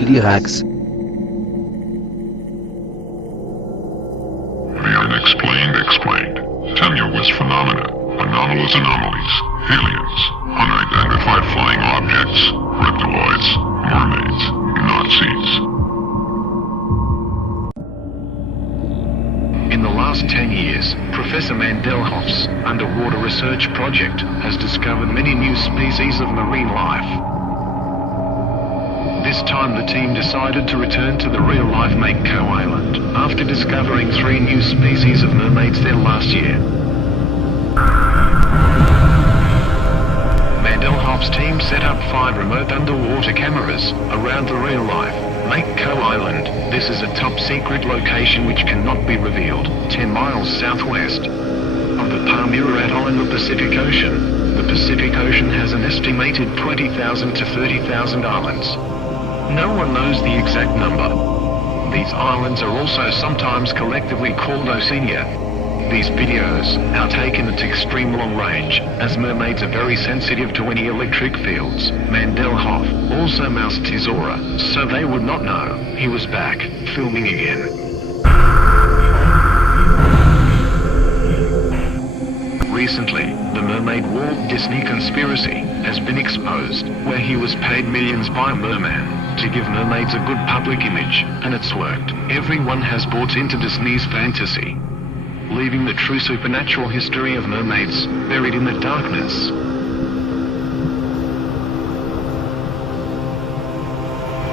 für die Rags. The unexplained explained. Tenuous phenomena, anomalous anomalies, aliens, unidentified flying objects, reptiloids, mermaids, Nazis. In the last 10 years, Professor Mandelhoff's underwater research project has discovered many new species of marine life. This time the team decided to return to the real-life Mako Island, after discovering 3 new species of mermaids there last year. Mandelhoff's team set up 5 remote underwater cameras around the real-life Mako Island. This is a top-secret location which cannot be revealed, 10 miles southwest of the Palmyra Atoll in the Pacific Ocean. The Pacific Ocean has an estimated 20,000 to 30,000 islands. No one knows the exact number. These islands are also sometimes collectively called Oceania. These videos are taken at extreme long range, as mermaids are very sensitive to any electric fields. Mandelhoff also moused his aura, so they would not know he was back, filming again. Recently, the Mermaid Walt Disney conspiracy has been exposed, where he was paid millions by a merman to give mermaids a good public image, and it's worked. Everyone has bought into Disney's fantasy, leaving the true supernatural history of mermaids buried in the darkness.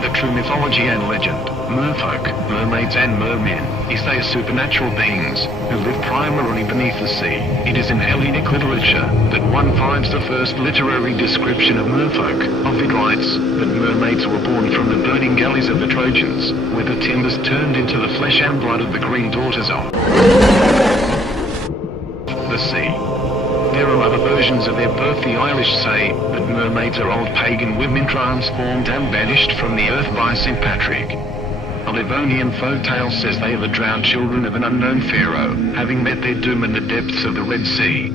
The true mythology and legend, merfolk, mermaids and mermen, is they are supernatural beings who live primarily beneath the sea. It is in Hellenic literature that one finds the first literary description of merfolk. Ovid writes that mermaids were born from the burning galleys of the Trojans, where the timbers turned into the flesh and blood of the green daughters of the sea. There are other versions of their birth. The Irish say that mermaids are old pagan women transformed and banished from the earth by St. Patrick. A Livonian folktale says they are the drowned children of an unknown pharaoh, having met their doom in the depths of the Red Sea.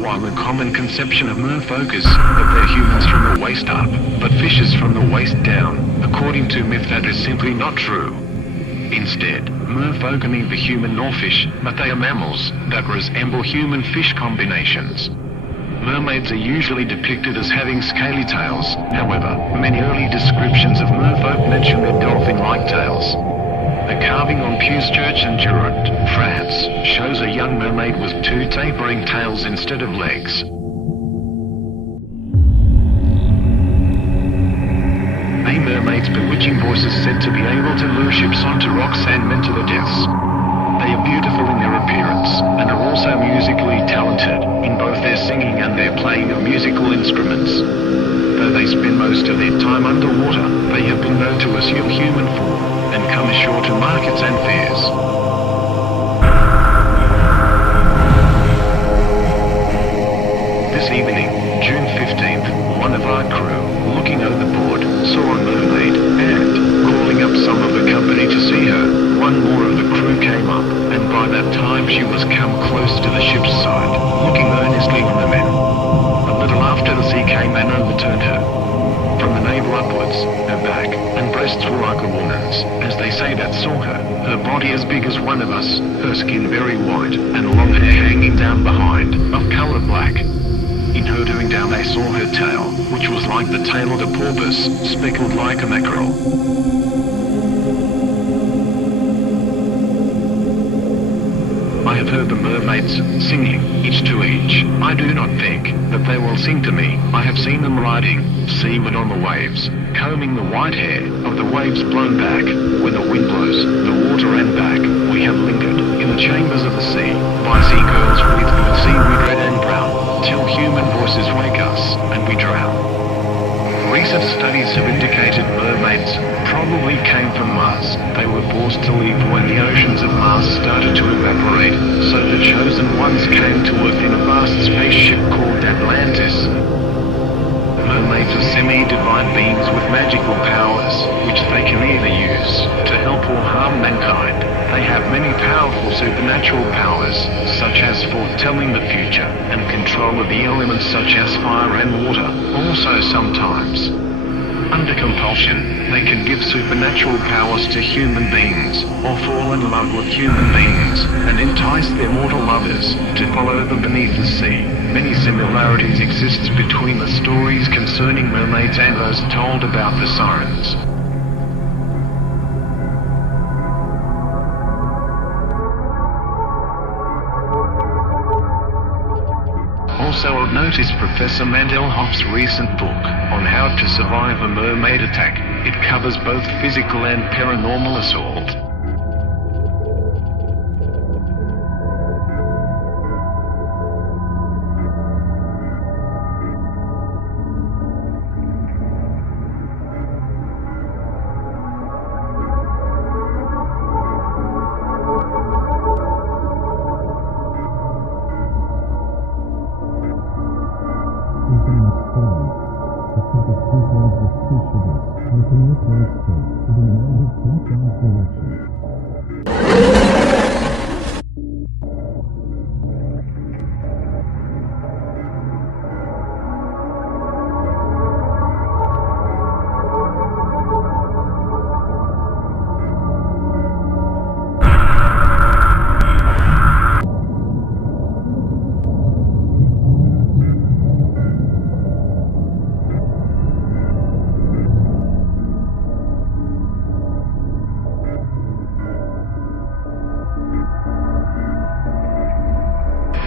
While the common conception of merfolk is that they're humans from the waist up, but fishes from the waist down, according to myth that is simply not true. Instead, merfolk are neither human nor fish, but they are mammals that resemble human-fish combinations. Mermaids are usually depicted as having scaly tails. However, many early descriptions of merfolk mention their dolphin-like tails. A carving on Puce Church in Durand, France, shows a young mermaid with 2 tapering tails instead of legs. A mermaid's bewitching voice is said to be able to lure ships onto rocks and men to the deaths. They are beautiful in their appearance, and are also musically talented, in both their singing and their playing of musical instruments. Though they spend most of their time underwater, they have been known to assume human form, and come ashore to markets and fairs. This evening, June 15th, one of our crew, looking overboard, saw a mermaid, and, calling up some of the company to see her, one more of the crew came up, and by that time she was come close to the ship's side, looking earnestly on the men. A little after the sea came and overturned her. From the navel upwards, her back and breasts were like a woman's, as they say that saw her. Her body as big as one of us, her skin very white, and long hair hanging down behind, of colour black. In her doing down they saw her tail, which was like the tail of a porpoise, speckled like a mackerel. I have heard the mermaids singing, each to each. I do not think that they will sing to me. I have seen them riding seaward on the waves, combing the white hair of the waves blown back when the wind blows the water and back. We have lingered in the chambers of the sea by sea girls with seaweed red and brown, till human voices wake us and we drown. Recent studies have indicated mermaids probably came from Mars. They were forced to leave when the oceans of Mars started to evaporate, so the chosen ones came to Earth in a vast spaceship called Atlantis. Mermaids are semi-divine beings with magical powers, which they can either use to help or harm mankind. They have many powerful supernatural powers, such as foretelling the future, and control of the elements such as fire and water. Also sometimes, under compulsion, they can give supernatural powers to human beings, or fall in love with human beings, and entice their mortal lovers to follow them beneath the sea. Many similarities exist between the stories concerning mermaids and those told about the sirens. Also of note is Professor Mandelhoff's recent book on how to survive a mermaid attack. It covers both physical and paranormal assault.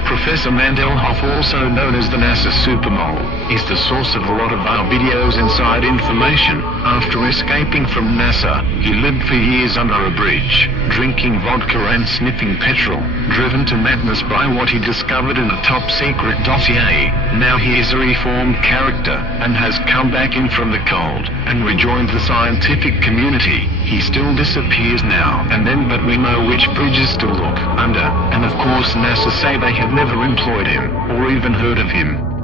Professor Mandelhoff, also known as the NASA Supermole, is the source of a lot of our videos inside information. After escaping from NASA, he lived for years under a bridge, drinking vodka and sniffing petrol, driven to madness by what he discovered in a top-secret dossier. Now he is a reformed character, and has come back in from the cold, and rejoined the scientific community. He still disappears now and then, but we know which bridges to look under, and of course NASA say they have never employed him, or even heard of him.